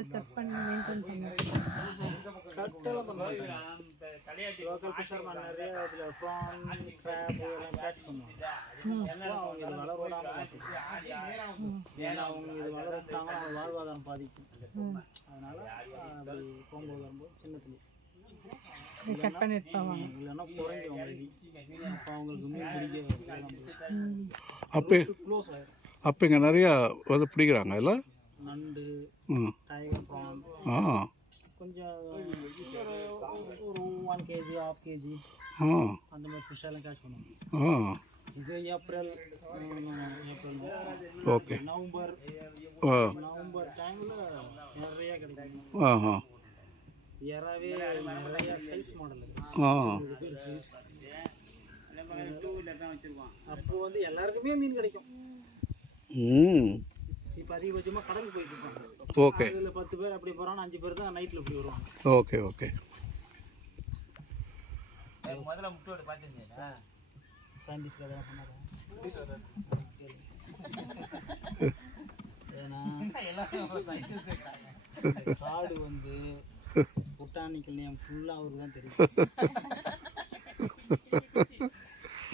இதை கட் பண்ணி மெயின்டைன் பண்ண தலையாட்டி லோக்கல் ஃபிஷர்மேன் நிறைய ப்ரான் கிராப் எல்லாம் கேட்ச் பண்ணுவாங்க அவங்க இது வளர. ஏன்னா அவங்க இது வளர விட்டாங்கன்னா அவங்க வாழ்வாதாரம் பாதிக்கும் அதனால அப்படி போகும்போது வரும்போது சின்னத்துல கட் பண்ணிட்டு போவாங்க இல்லைன்னா குறைஞ்சிரும் அவங்களுக்கு அப்போ அவங்களுக்கு மீன் பிடிக்க அப்போ அப்போ இங்கே நிறையா வந்து பிடிக்கிறாங்க இல்லை? நண்டு டைகர் ப்ரான் ஆ. கொஞ்சம் ஒரு ஒன் கேஜி ஹாஃப் கேஜி அந்த மாதிரி ஃபிஷ் எல்லாம் கேட்ச் பண்ணுவாங்க ஆ. இது ஏப்ரல் ஏப்ரல் ஓகே. நவம்பர் ஆ. நவம்பர் டைமில் நிறைய கிடைக்கும். ஆ ஆ. இறாவே நிறைய சைஸ் மாடல் இருக்கு. ஆ. டூ வீலர் தான் வச்சிருக்கோம் அப்போ வந்து எல்லாருக்குமே மீன் கிடைக்கும். ம். இப்போ அதிகபட்சமாக கடலுக்கு போயிட்டு ஓகே. அதில் பத்து பேர் அப்படி போகிறாங்க அஞ்சு பேர் தான் நைட்டில் இப்படி வருவாங்க. Okay okay. முதல்ல முட்டோடு பார்த்துருந்தீங்களா சயின்டிஸ்ட் எதாவது ஏன்னா காடு வந்து பொட்டானிக்கல் நேம் ஃபுல்லாக அவருக்கு தான் தெரியும்.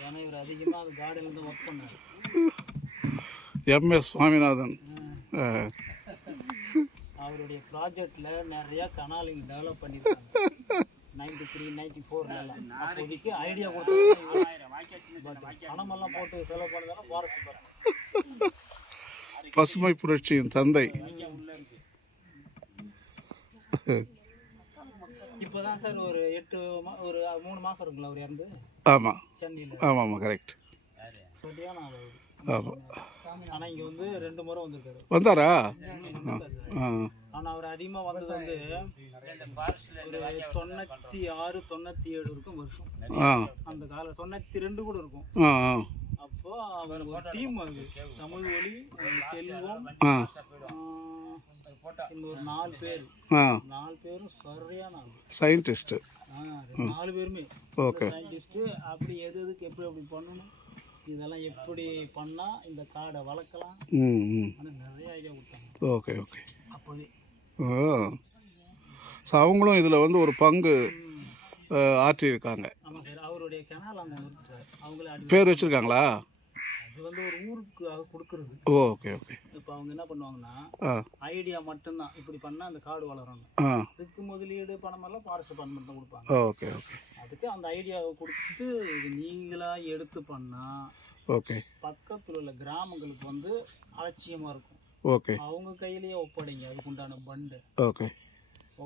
ஏன்னா இவர் அதிகமாக அது கார்டனில் தான் ஒர்க் பண்ணார் எம்எஸ் சுவாமிநாதன். ஆ அவருடைய ப்ராஜெக்டில் நிறைய கனால் இங்கே டெவலப் பண்ணியிருக்காங்க நைன்டி த்ரீ நைன்டி ஃபோர்லாம் அப்போதைக்கு ஐடியா வாய்க்கா பணமெல்லாம் போட்டு செலவு பண்ணதாலும் ஃபாரஸ்ட் பசுமை புரட்சியின் தந்தை. வாய்க்கா உள்ள இருக்கு இப்போ தான் சார் ஒரு எட்டு ஒரு மூணு மாதம் இருக்குல்ல அவர் இறந்து? ஆமாம் சென்னையில். ஆமாம் ஆமாம் கரெக்ட் சரியான ஆமாம் ஆனால் இங்கே வந்து ரெண்டு முறை வந்திருக்காரு. வந்தாரா? ஆ. ஆனால் அவர் அதிகமாக வந்தது வந்து தொண்ணூற்றி ஆறு தொண்ணூற்றி ஏழு இருக்கும் வருஷம். அந்த கால தொண்ணூற்றி ரெண்டு கூட இருக்கும். அப்போ அவர் டீம் அது. தமிழ் ஒளி செல்வம் ஆ. ஆஹ், இன்னொரு நாலு பேர். நாலு பேரும் சரியான ஆ, நாலு பேருமே. ஓகே. சயின்டிஸ்ட்டு அப்படி எது எதுக்கு எப்படி எப்படி பண்ணணும்? இதெல்லாம் எப்படி பண்ணால் இந்த காடை வளர்க்கலாம்? ம் ம். ஆனால் நிறைய ஐடியா கொடுத்தாங்க. Okay okay. அப்போதே ஆ. ஸோ அவங்களும் இதில் வந்து ஒரு பங்கு ஆற்றியிருக்காங்க. அவருடைய பேர் வச்சுருக்காங்களா? அது வந்து ஒரு ஊருக்கு அது கொடுக்குறது ஓகே ஓகே இப்போ அவங்க என்ன பண்ணுவாங்கன்னா ஐடியா மட்டும்தான். இப்படி பண்ணால் அந்த காடு வளரணும் அதுக்கு முதலீடு பணமெல்லாம் ஃபாரஸ்ட் டிபார்ட்மெண்ட் தான் கொடுப்பாங்க. ஓகே ஓகே அதுக்கு அந்த ஐடியாவை கொடுத்து இது நீங்களா எடுத்து பண்ணால் ஓகே பக்கத்தில் உள்ள கிராமங்களுக்கு வந்து அலட்சியமாக இருக்கும். ஓகே அவங்க கையிலேயே ஒப்படைங்க. அதுக்கு உண்டான பண்டு ஓகே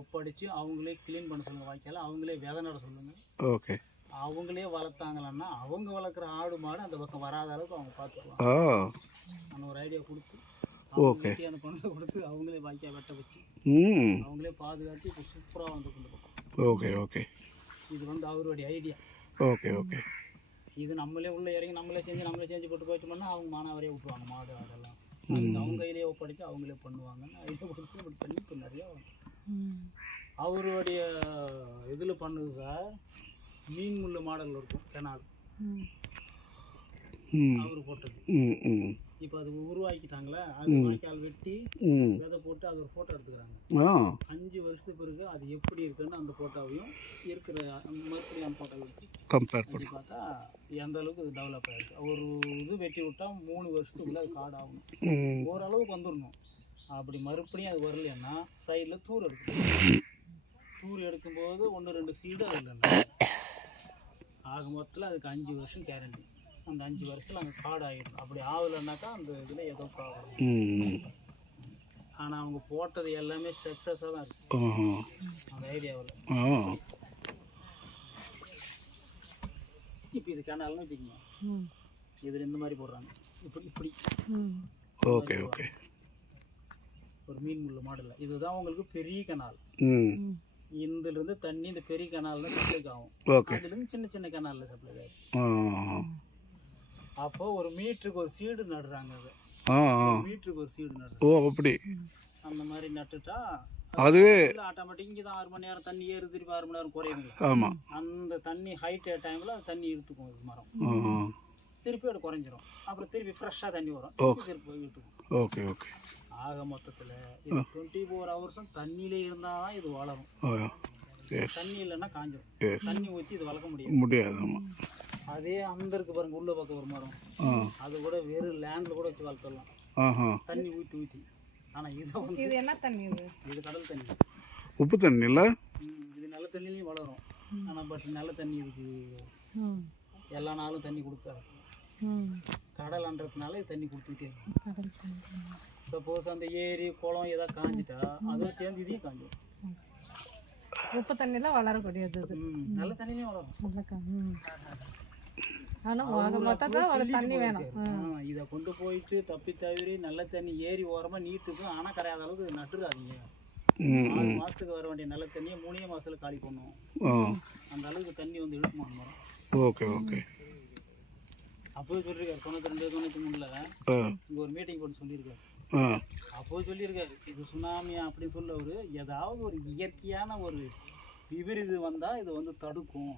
ஒப்படைச்சு அவங்களே க்ளீன் பண்ண சொல்லுங்க வாய்க்கால. அவங்களே விதை நட சொல்லுங்க. ஓகே அவங்களே வளர்த்தாங்களன்னா அவங்க வளர்க்குற ஆடு மாடு அந்த பக்கம் வராத அளவுக்கு அவங்க பார்த்துக்குவாங்க ஆ. நான் ஒரு ஐடியா கொடுத்து ஓகே. அந்த பணத்தை கொடுத்து அவங்களே வாய்க்கால் வெட்ட வச்சு ம். அவங்களே பாதுகாத்து இப்போ சூப்பராக வந்து கொண்டு போகும் ஓகே ஓகே இது வந்து அவருடைய ஐடியா ஓகே ஓகே இது நம்மளே உள்ள இறங்கி நம்மளே செஞ்சு நம்மளே செஞ்சு போட்டு போயிட்டோம்னா அவங்க மானாவரியே விட்டுருவாங்க மாடு அதெல்லாம். அது அவங்க கையிலேயே ஒப்படைச்சு அவங்களே பண்ணுவாங்கன்னு ஐடியா கொடுத்து அப்படி பண்ணி இப்போ நிறையா அவருடைய இதில் பண்ணுது சார் மீன் முள்ளு மாடல் இருக்கும் கெனால். ம். அவர் போட்டது. இப்போ அது உருவாக்கிட்டாங்களே அது வாய்க்கால் வெட்டி விதை போட்டு அது ஒரு ஃபோட்டோ எடுத்துக்கிறாங்க. அஞ்சு வருஷத்துக்கு பிறகு அது எப்படி இருக்குன்னு அந்த ஃபோட்டோவையும் இருக்கிற அந்த மறுபடியும் ஃபோட்டோ வச்சு கம்பேர் பண்ணி. பார்த்தா எந்த அளவுக்கு இது டெவலப் ஆயிருக்கு ஒரு இது வெட்டி விட்டா மூணு வருஷத்துக்குள்ள அது காடு ஆகணும் ஓரளவுக்கு வந்துடணும். அப்படி மறுபடியும் அது வரலைன்னா சைடில் தூர் எடுக்கணும். தூர் எடுக்கும்போது ஒன்று ரெண்டு சீடு அதில் இல்லை ஆக மொத்தத்தில் அதுக்கு அஞ்சு வருஷம் கேரண்டி அந்த அஞ்சு வருஷத்தில் அந்த காடு ஆகிடும் அப்படி ஆகலைன்னாக்கா அந்த இதில் ஏதோ ப்ராப்ளம் ம் ஆனால் அவங்க போட்டது எல்லாமே சக்ஸஸாக தான் இருக்குது. அந்த ஐடியாவில் ஆ. இப்போ இது கேனால்னு வச்சுக்கோங்க. இதில் இந்த மாதிரி போடுறாங்க. இப்படி இப்படி. Okay okay. ஒரு மீன் முள்ளு மாடலில். இதுதான் உங்களுக்கு பெரிய கனால் ம் இருந்து தண்ணி இந்த பெரிய கனாலில் சப்ளை ஆகும். அதுலேருந்து சின்ன சின்ன கனாலில் சப்ளை ஆகும். அப்போ ஒரு மீட்டருக்கு ஒரு சீடு நடுறாங்க அது. மீட்டருக்கு ஒரு சீடு நடுறாங்க. ஓ அப்படி. அந்த மாதிரி நட்டுட்டா அதுவே ஆட்டோமேட்டிக் இங்கே தான் ஆறு மணி நேரம் தண்ணி ஏறு திருப்பி ஆறு மணி நேரம் குறையுங்க. ஆமாம் அந்த தண்ணி ஹைட் டைமில் தண்ணி இழுத்துக்கும் இது மரம். திருப்பி அது குறைஞ்சிரும். அப்புறம் திருப்பி ஃப்ரெஷ்ஷாக தண்ணி வரும். திருப்பி இழுத்துக்கும். ஓகே ஓகே ஆக மொத்தத்தில் இது டுவெண்ட்டி ஃபோர் ஹவர்ஸும் தண்ணியிலே இருந்தால் தான் இது வளரும். தண்ணி இல்லைன்னா காஞ்சிரும். எஸ் தண்ணி ஊற்றி இது வளர்க்க முடியும் முடியாது அதே அந்த இருக்கு பாருங்க உள்ள பக்கம் ஒரு மரம். அது கூட வெறும் லேண்டில் கூட வச்சு வளர்த்துடலாம். ஆஹா. தண்ணி ஊற்றி ஊற்றி ஆனால் இதை இது என்ன தண்ணி இது? இது கடல் தண்ணி. உப்பு தண்ணி இல்லை? இது நல்ல தண்ணிலையும் வளரும். ஆனால் பட் நல்ல தண்ணி இதுக்கு ம். எல்லா நாளும் தண்ணி கொடுக்காது. ம். கடல்ன்றதுனால இது தண்ணி கொடுத்துக்கிட்டே இருக்கும் கடல் சப்போஸ் அந்த ஏரி குளம் ஏதாவது காஞ்சிட்டா அதுவும் சேர்ந்து இதையும் காஞ்சிடும். உப்பு தண்ணியில் வளரக்கூடியது ம், நல்ல தண்ணிலையும் வளரும். தண்ணி வேணும். ம். ஆ, இதை கொண்டு போயிட்டு தப்பி தவிரி நல்ல தண்ணி ஏரி ஓரமாக நீட்டுக்கும் ஆனால் கரையாத அளவுக்கு நட்டுறாதீங்க. ம் ஆறு மாதத்துக்கு வர வேண்டிய நல்ல தண்ணியை மூணே மாசத்துல காலி பண்ணுவோம். அந்த அளவுக்கு தண்ணி வந்து இழுக்குமா ஓகே ஓகே. அப்போது சொல்லியிருக்காரு தொண்ணூற்றி ரெண்டு தொண்ணூற்றி மூணில். இங்கே ஒரு மீட்டிங் போட்டு சொல்லியிருக்காரு. ஆ அப்போது சொல்லியிருக்காரு இது சுனாமி அப்படின்னு சொல்ல ஒரு ஏதாவது ஒரு இயற்கையான ஒரு விபரீது வந்தால் இது வந்து தடுக்கும்.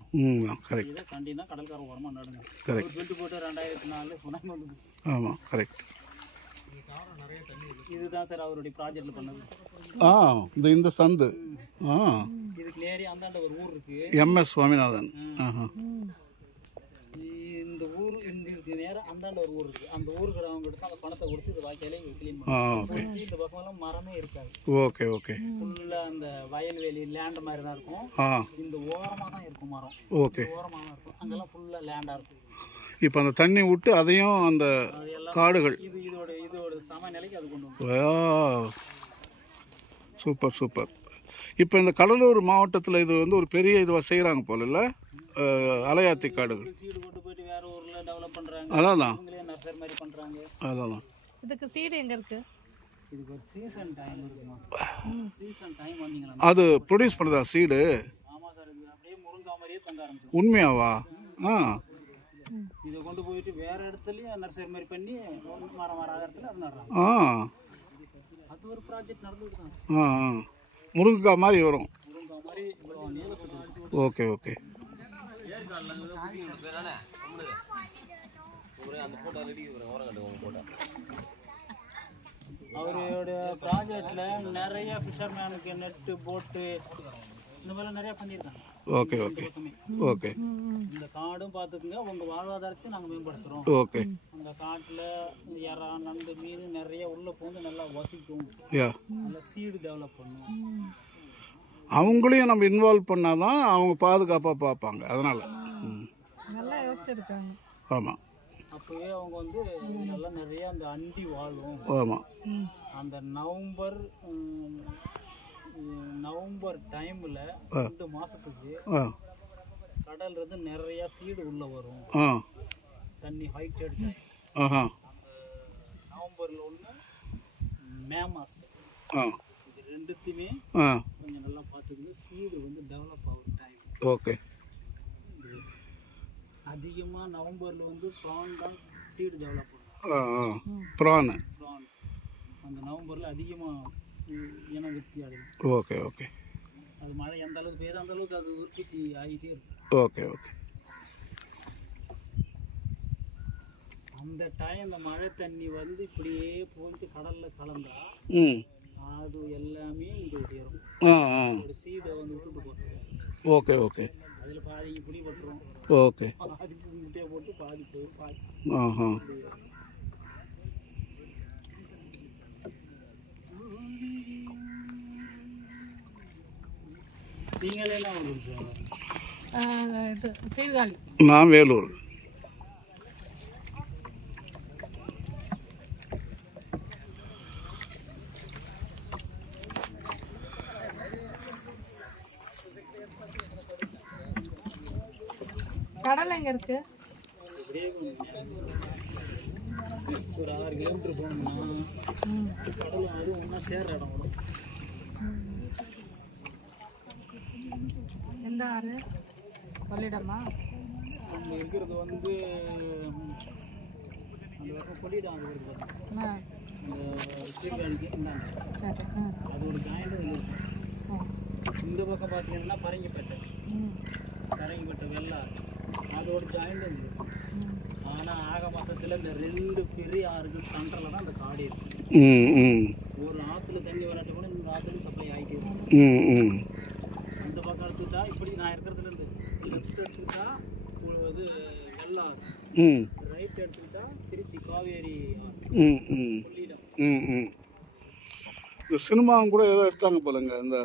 இதை கண்டினா கடற்கரை ஓரமாக நடுங்க. கரெக்ட் சொல்லிட்டு போட்டு ரெண்டாயிரத்தி நாலில் சுனாமி வந்தது. ஆமாம் கரெக்ட் இதுதான் சார் அவருடைய ப்ராஜெக்டில் பண்ணது. ஆ இந்த இந்த சந்து. ஆ. இதுக்கு நேரே அந்தாண்ட ஒரு ஊர் இருக்கு. M S Swaminathan. ஆஹா. இந்த இதுக்கு நேரம் அந்தாண்ட ஒரு ஊர் இருக்கு அந்த ஊருக்கு அவங்க எடுத்து அந்த பணத்தை கொடுத்து இது வாய்க்காலே கிளீன் ஆ பண்ணி இந்த பக்கமெல்லாம் மரமே இருக்காது. ஓகே ஓகே ஃபுல்லாக அந்த வயல்வெளி லேண்ட் மாதிரி தான் இருக்கும். இந்த ஓரமாக தான் இருக்கும் மரம். ஓகே ஓரமாக தான் இருக்கும். அங்கெல்லாம் ஃபுல்லாக லேண்டாக இருக்கும். இப்போ அந்த தண்ணி விட்டு அதையும் அந்த காடுகள். இது இதோட இதோட சமநிலைக்கு அது கொண்டு சூப்பர் சூப்பர் இப்போ இந்த கடலூர் மாவட்டத்தில் இது வந்து ஒரு பெரிய இதுவாக செய்கிறாங்க போல அலையாத்தி காடுகள். பண்றாங்க. அதான் இவங்களே நர்சரி மாதிரி பண்றாங்க. அதான் இதுக்கு சீடு எங்கே இருக்கு? இதுக்கு ஒரு சீசன் டைம் இருக்குமா? சீசன் டைம் வந்தீங்களா? அது ப்ரொடியூஸ் பண்ணுதா சீடு ஆமா சார் இது அப்படியே முருங்கா மாதிரியே தங்க உண்மையாவா? ஆ. இதை கொண்டு போயிட்டு வேற இடத்துலயும் நர்சரி மாதிரி பண்ணி ஒரு மரம் வராத இடத்துல அது நடுறாங்க ஆ. அது ஒரு ப்ராஜெக்ட் நடந்துட்டு தான் ஆ ஆ. முருங்கைக்காய் மாதிரி வரும். முருங்கா மாதிரி இவ்வளோ நீளத்துக்கு ஓகே ஓகே அவரோட ப்ராஜெக்ட்ல நிறைய ஃபிஷர்மேனுக்கு நெட்டு போட்டு இந்த மாதிரிலாம் நிறைய பண்ணியிருக்காங்க. ஓகே ஓகே ஓகே இந்த காடும் பார்த்துக்குங்க உங்க வாழ்வாதாரத்தை நாங்க மேம்படுத்துறோம். ஓகே அந்த காட்டுல இறா நண்டு மீன் நிறைய உள்ள பூந்து நல்லா வசிக்கும். யா நல்லா சீடு டெவலப் பண்ணும். அவங்களையும் நம்ம இன்வால்வ் பண்ணால் தான் அவங்க பாதுகாப்பாக பார்ப்பாங்க அதனால். நல்லா யோசிச்சிருக்காங்க. ஆமாம் அப்பவே அவங்க வந்து நல்லா நிறைய அந்த அண்டி வாழும். ஆமாம் அந்த நவம்பர் நவம்பர் டைம்ல ரெண்டு மாசத்துக்கு ஆ. கடல்ல இருந்து நிறைய சீடு உள்ள வரும். தண்ணி ஹைட் எடுத்து. நவம்பர்ல ஒன்று மே மாசத்துல ஆ. இது ரெண்டுத்தையுமே கொஞ்சம் நல்லா பார்த்துக்கணும். சீடு வந்து டெவலப் ஆகும் டைம் ஓகே அதிகமாக நவம்பரில் வந்து ப்ரான் தான் சீடு டெவலப் பண்ணும். ப்ரானு ப்ரான் அந்த நவம்பரில் அதிகமாக இனம் விருத்தி அடையும். Okay okay. அது மழை எந்த அளவுக்கு பெய்யுதோ அந்த அளவுக்கு அது உற்பத்தி ஆகிட்டே இருக்கும். Okay okay. அந்த டைம் அந்த மழை தண்ணி வந்து இப்படியே போயிட்டு கடலில் கலந்தா அது எல்லாமே இங்கே ஆ ஒரு சீடை வந்து விட்டுட்டு போட்டுரும் ஓகே ஓகே. அதில் பாதி பிடி பட்டுரும். ஓகே பாதி முட்டையை போட்டு பாதி போய் பாதி ஆஹா நீங்களே என்ன உங்களுக்கு ஆ, இது சீர்காழி நான் வேலூர் கடல் எங்கே இருக்கு? ஒரு ஆறு கிலோமீட்டர் போனோம்னா கடலும் அதுவும் ஒன்றா சேர்ற இடம் வரும் எந்த ஆறு? கொள்ளிடமா அங்கே இருக்கிறது வந்து அந்த பக்கம் கொள்ளிடம் அங்கே இருக்குது இந்த சரி ஆ. அதோட ஜாயிண்ட் இருக்கும். இந்த பக்கம் பார்த்தீங்கன்னா பரங்கிப்பேட்டை. பரங்கிப்பேட்டை வெள்ளாறு. அதோட ஜாயிண்ட் ஆனால் ஆக மொத்தத்தில் இந்த ரெண்டு பெரிய ஆறுக்கு சென்டரில் தான் அந்த காடு இருக்கு. ம் ம். ஒரு ஆற்றுல தண்ணி வராட்டி கூட இந்த ஆற்றுல சப்ளை ஆகிட்டு இருக்கும். ம் ம். அந்த பக்கம் எடுத்துக்கிட்டா இப்படி நான் இருக்கிறதுல இருந்து லெஃப்ட் எடுத்துக்கிட்டா இது வெள்ளாறு ம். ரைட் எடுத்துக்கிட்டா திருச்சி காவேரி ஆறு, ம் ம். கொள்ளிடம் ம் ம். இந்த சினிமாவும் கூட ஏதோ எடுத்தாங்க போலங்க இந்த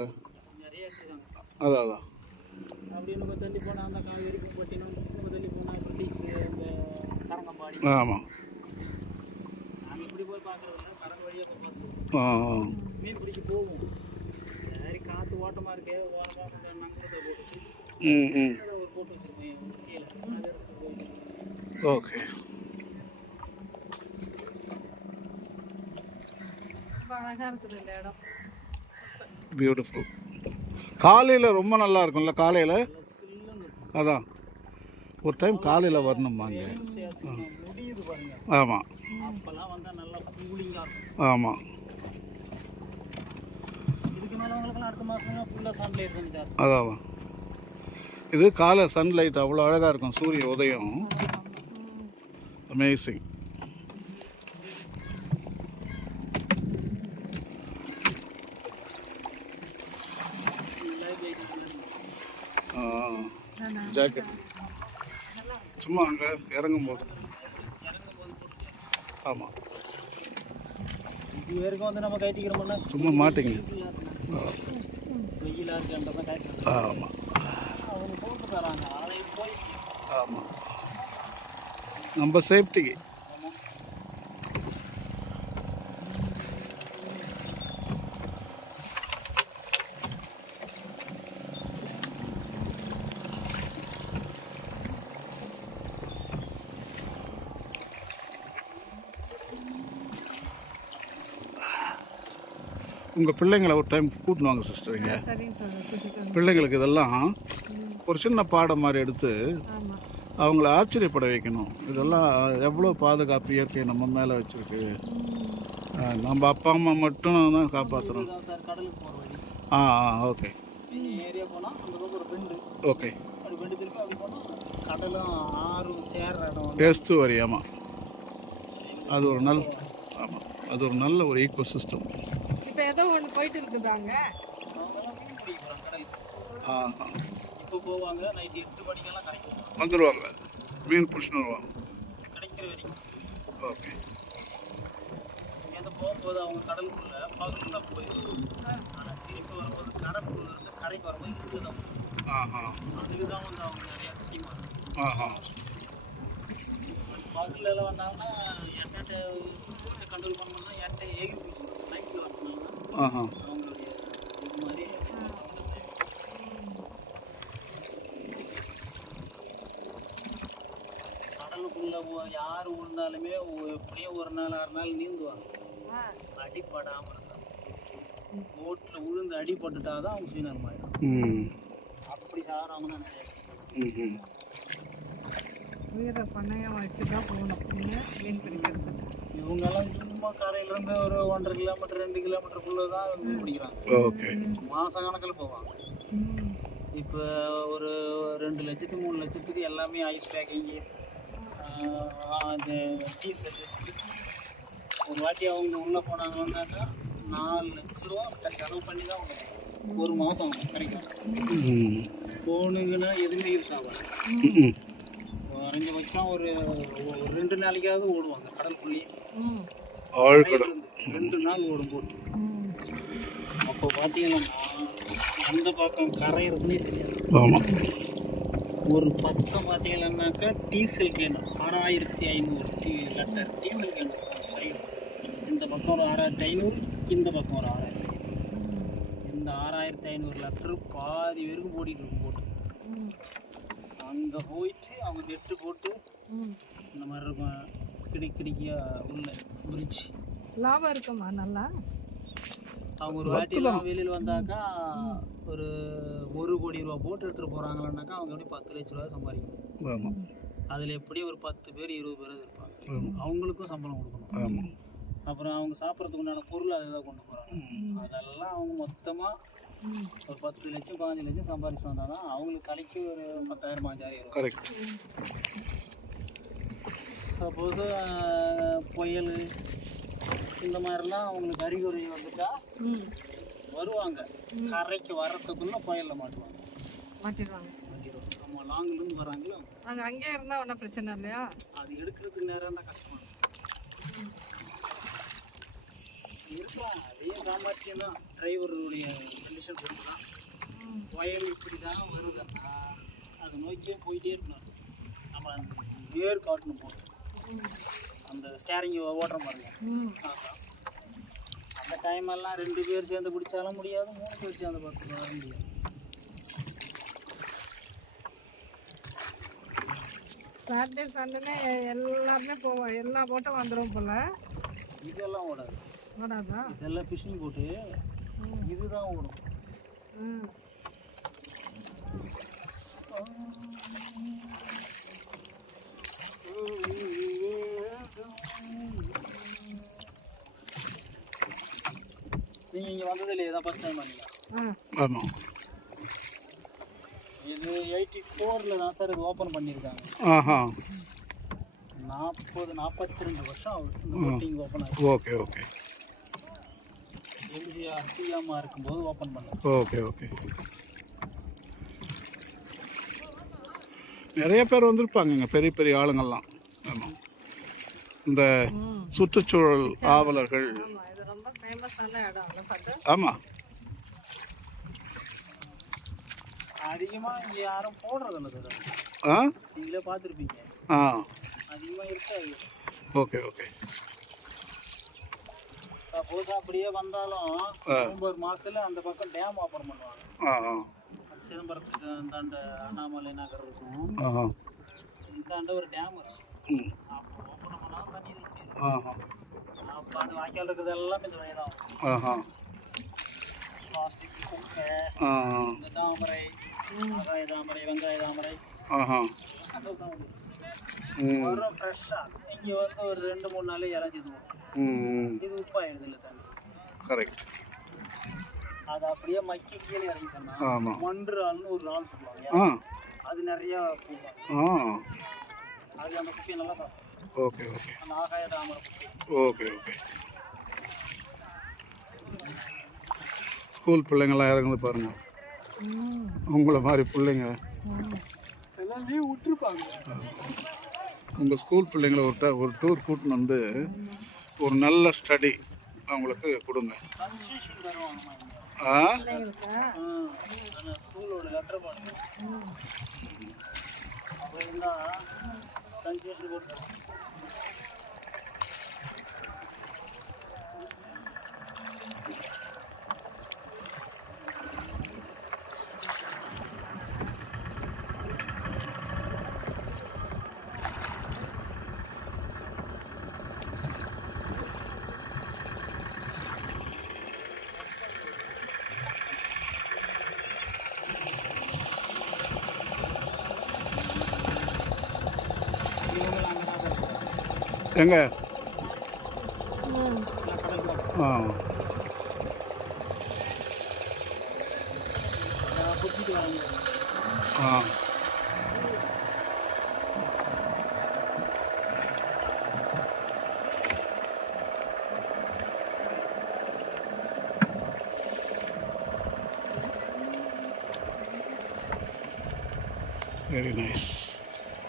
அதான் அதான் அப்படியே நம்ம தள்ளி போனால் அந்த காவேரி பூப்பட்டினம் நம்ம தள்ளி போனால் பிரிட்டிஷ் இந்த தரங்கம்பாடி ஆமாம் நாங்கள் இப்படி போய் பார்க்குறதுல கடல் வழியாக போய் பார்த்துருவோம் ஆ ஆ. மீன் பிடிக்க போவோம் சரி காற்று ஓட்டமாக இருக்கே ஓரமாக கொஞ்சம் நங்கத்தை போட்டு ம் ம் ஓகே பியூட்டிஃபுல் காலையில் ரொம்ப நல்லா இருக்கும்ல காலையில்? அதான். ஒரு டைம் காலையில் வரணுமாங்க. பாருங்க ஆமாம் ஆமாம் அதான். இது காலை சன்லைட் அவ்வளோ அழகாக இருக்கும் சூரிய உதயம். அமேசிங் ஜாக்கெட் சும்மா அங்கே இறங்கும் போது. ஆமாம் இது வரைக்கும் வந்து நம்ம கட்டிக்கிறோம்னா சும்மா மாட்டிங்க. வெயிலாக கட்டிக்கிறோம் ஆமாம் அவங்க போட்டு தராங்க. போய். ஆமாம் நம்ம சேஃப்டிக்கு. உங்கள் பிள்ளைங்களை ஒரு டைம் கூட்டின்னு வாங்க சிஸ்டர் இங்கே. சரிங்க சார் கூட்டிட்டு வந்து. பிள்ளைங்களுக்கு இதெல்லாம் ஒரு சின்ன பாடம் மாதிரி எடுத்து அவங்கள ஆச்சரியப்பட வைக்கணும். இதெல்லாம் எவ்வளோ பாதுகாப்பு இயற்கை நம்ம மேலே வச்சுருக்கு. நம்ம அப்பா அம்மா மட்டும் தான் வழி ஆ ஆ ஓகே ஓகே எஸ்து வரி ஆமாம் அது ஒரு நல்ல ஆமாம் அது ஒரு நல்ல ஒரு ஈக்கோ சிஸ்டம் இப்போ ஏதோ ஒன்று போயிட்டு இருக்குதாங்க. இப்போ போவாங்க நைட்டு எட்டு மணிக்கெல்லாம் கிடைக்கும் வந்துடுவாங்க மீன் பிடிச்சின்னு வருவாங்க. கிடைக்கிற வரைக்கும். ஓகே. இங்கேருந்து போகும்போது அவங்க கடலுக்குள்ள பகலுக்குள்ள போய் ஆனால் திருப்பி வரும்போது கடலுக்குள்ள இருந்து கரைக்கு வரும்போது இருட்டு தான் ஆஹா அதுக்கு தான் வந்து அவங்க நிறைய செய்வாங்க ஆஹா பகலில் எல்லாம் வந்தாங்கன்னா என்கிட்ட கண்ட்ரோல் பண்ணணும்னா என்கிட்ட ஏகி ஆஹா. கடலுக்குள்ள யார் விழுந்தாலுமே எப்படியும் ஒரு நாள் ஆறு நாள் நீந்துவாங்க. அடிப்படாமல் இருந்தா போட்டில் விழுந்து அடிபட்டுட்டாதான் அவங்க சுயநலமாயிடும் ம். அப்படி சாகிறவங்க தான் நிறைய ம் ம் உயிரை பண்ணையம் வச்சு தான் போகணும் நீங்கள் மீன் பிடிக்கிறதுக்கு இவங்கெல்லாம் சும்மா கரையிலேருந்து ஒரு ஒன்றரை கிலோமீட்டர் ரெண்டு கிலோமீட்டருக்குள்ளே தான் மீன் பிடிக்கிறாங்க. ஓகே. மாத கணக்கில் போவாங்க. இப்போ ஒரு ரெண்டு லட்சத்துக்கு மூணு லட்சத்துக்கு எல்லாமே ஐஸ் பேக்கிங்கு அந்த டீசல் ஒரு வாட்டி அவங்க உள்ளே போனாங்கன்னாக்கா நாலு லட்ச ரூபா செலவு பண்ணி தான் அவங்க ஒரு மாதம் கிடைக்கும். ம். போனுங்கன்னா எதுவுமே யூஸ் ஆகும் குறைஞ்சபட்சம் ஒரு ரெண்டு நாளைக்காவது ஓடுவாங்க கடலுக்குள்ளேயே ம். ஆழ்கடல். ரெண்டு நாள் ஓடும் போட்டு அப்போ பார்த்தீங்கன்னா அந்த பக்கம் கரை இருக்குன்னே தெரியாது. ஆமாம் ஒரு பக்கம் பார்த்தீங்கன்னாக்கா டீசல் கேனு ஆறாயிரத்தி ஐநூறு டீ லிட்டர் டீசல் கேனு சைடு இந்த பக்கம் ஒரு ஆறாயிரத்தி ஐநூறு இந்த பக்கம் ஒரு ஆறாயிரம் இந்த ஆறாயிரத்தி ஐநூறு லிட்டர் பாதி வரைக்கும் ஓடிட்டு இருக்கும் போட்டு. அங்கே போயிட்டு அவங்க நெட்டு போட்டு இந்த மாதிரி இருக்கும். கிடி கிடிக்கியா உள்ள பிரிட்ஜ் லாபம் இருக்குமா? நல்லா? அவங்க ஒரு வாட்டிலாம் வெளியில் வந்தாக்கா ஒரு ஒரு கோடி ரூபா போட்டு எடுத்துகிட்டு போகிறாங்கன்னாக்கா அவங்க எப்படி பத்து லட்ச ரூபா சம்பாதிக்கணும்? ஆமாம் அதில் எப்படி ஒரு பத்து பேர் இருபது பேர் இருப்பாங்க. அவங்களுக்கும் சம்பளம் கொடுக்கணும். ஆமாம் அப்புறம் அவங்க சாப்பிட்றதுக்கு உண்டான பொருள் அதுதான் கொண்டு போகிறாங்க அதெல்லாம் அவங்க மொத்தமாக ஒரு பத்து லட்சம் பாஞ்சு லட்சம் சம்பாதிச்சு வந்தால் தான் அவங்களுக்கு தலைக்கு ஒரு பத்தாயிரம் பாஞ்சாயிரம் இருக்கும் கரெக்ட் சப்போஸ் புயல் இந்த மாதிரிலாம் அவங்களுக்கு அறிகுறி வந்துட்டா வருவாங்க. கரைக்கு வர்றதுக்குள்ள புயலில் மாட்டுவாங்க. மாட்டிடுவாங்க. மாட்டிடுவாங்க. நம்ம லாங்கிலேருந்து வராங்களோ? அங்கே இருந்தா ஒன்றும் பிரச்சனை இல்லையா? அது எடுக்கிறதுக்கு நேரம் தான் கஷ்டமா இருக்கும். இருக்கலாம் அதே சாமர்த்தியம் தான். டிரைவருடைய கண்டிஷன் பொறுத்துதான் புயல் இப்படி தான் வருதுன்னா அதை நோக்கியே போயிட்டே இருக்கணும். நம்ம நேர் காட்டணும் போதும் அந்த ஸ்டேரிங் ஓட்டுற பாருங்க. அந்த டைம் எல்லாம் ரெண்டு பேர் சேர்ந்து பிடிச்சாலும் முடியாது மூணு பேர் சேர்ந்து பார்த்துக்கலாம் முடியாது. சாட்டர்டே சண்டே எல்லாருமே போவோம். எல்லா போட்டும் வந்துடும் போல. இதெல்லாம் ஓடாது. ஓடாதா? இதெல்லாம் ஃபிஷிங் போட்டு இதுதான் ஓடும். ம் நீங்கள் இங்கே வந்தது இல்லையா தான் ஃபஸ்ட் டைம் பண்ணீங்க ஆமாம் இது எயிட்டி ஃபோரில் தான் சார் இது ஓப்பன் பண்ணியிருக்காங்க ஆஹா. நாற்பது நாற்பத்தி ரெண்டு வருஷம் ஆகுது இந்த போட்டிங் ஓப்பன் ஆகி ஓகே ஓகே. எம்ஜிஆர் சிஎம்மாக இருக்கும்போது ஓப்பன் பண்ணாங்க ஓகே ஓகே. நிறைய பேர் வந்திருப்பாங்க இங்கே பெரிய பெரிய ஆளுங்கள்லாம். ஆமாம் இந்த சுற்றுச்சூழல் ஆவலர்கள் ஆமாம் ஆமாம் அதிகமாக இங்கே யாரும் போடுறதில்ல சார். ஆ? நீங்களே பார்த்துருப்பீங்க. ஆ. அதிகமாக இருக்காது. Okay okay. சப்போஸ் அப்படியே வந்தாலும் ஒன்பது மாசத்துல அந்த பக்கம் டேம் ஓப்பன் பண்ணுவாங்க. சிதம்பரத்துக்கு அந்தாண்ட அண்ணாமலை நகர் இருக்கும். இந்தாண்ட ஒரு டேம் இருக்கும். அப்போ ஓப்பன் பண்ணால் தண்ணி அந்த வாய்க்கால் இருக்கிறது எல்லாம் இந்த வயதான் ஆஹா. பிளாஸ்டிக் குப்பை இந்த தாமரை வெங்காய தாமரை வெங்காய தாமரை ஆஹா. வரும் ஃப்ரெஷ்ஷாக இங்கே வந்து ஒரு ரெண்டு மூணு நாள் இறஞ்சிது இது உப்பாயிடுது இல்லை தண்ணி கரெக்ட் அது அப்படியே மக்கி கீழே இறங்கிட்டோம்னா ஆமாம் மன்று ஆள்னு ஒரு ஆள் சொல்லுவாங்க அது நிறையா அது அந்த குப்பையை நல்லா சாப்பிடும் okay okay. Okay okay. School பிள்ளைங்கள்லாம் இறங்குது பாருங்க? உங்களை மாதிரி பிள்ளைங்க. உங்கள் ஸ்கூல் பிள்ளைங்கள ஒரு ஒரு டூர் கூட்டின்னு வந்து ஒரு நல்ல ஸ்டடி அவங்களுக்கு கொடுங்க. ஆ? ஸ்கூலோட லெட்டர் ம் அப்போ இருந்தால் கன்செஷன் எங்க ம் கடல் ஆ புடிச்சிட்டு வர முடியாது ஆ